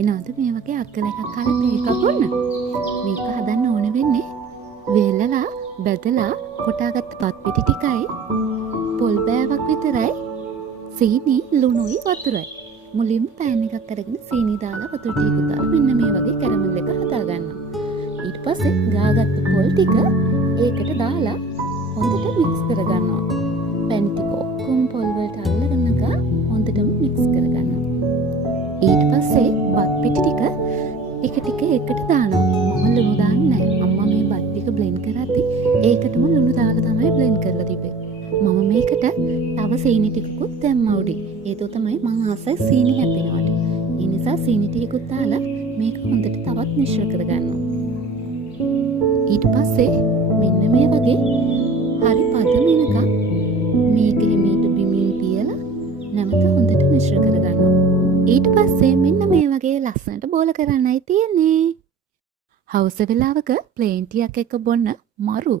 එනවද මේ වගේ අක්කල එකක් කාලේ මේක බොන්න. මේක හදන්න ඕන වෙන්නේ වේලලා බැදලා කොටාගත්ත පත් පිටි ටිකයි පොල් බෑවක් විතරයි සීනි ලුණුයි වතුරයි. මුලින්ම පෑන් එකක් අරගෙන සීනි දාලා වතුර ටිකක් දාලා මෙන්න මේ වගේ කැරමල් එක හදා ගන්නවා. ඊට පස්සේ ගාගත්ත පොල් ටික ඒකට දාලා හොඳට මික්ස් කරගන්නවා. පෑන් ටික ඔක්කොම පොල් වලට අල්ලගෙන හොඳටම මික්ස් කරගන්නවා. ඊට පස්සේ බත් පිටි ටික එකට දානවා. මම ලුණු දාන්නේ නැහැ. අම්මා මේ බත් ටික බ්ලෙන්ඩ් කරද්දි ඒකටම ලුණු දාලා තමයි බ්ලෙන්ඩ් කරලා තිබ්බේ. මම මේකට තව සීනි ටිකකුත් දැම්මා උඩින්. ඒක තමයි මම ආසයි සීනි හැපෙනවට. ඒ නිසා සීනි ටිකකුත් දාලා මේක හොඳට තවත් මිශ්‍ර කරගන්නවා. ඊට පස්සේ මෙන්න මේ වගේ හරි පද වෙනකම් මේක හිමීට බිමින් තියලා නැවත හොඳට මිශ්‍ර කරගන්නවා. ඊට පස්සේ මෙන්න මේ වගේ ලස්සනට බෝල කරන්නයි තියෙන්නේ. හවුස වෙලාවක ප්ලේන් ටියක් එක්ක බොන්න මරු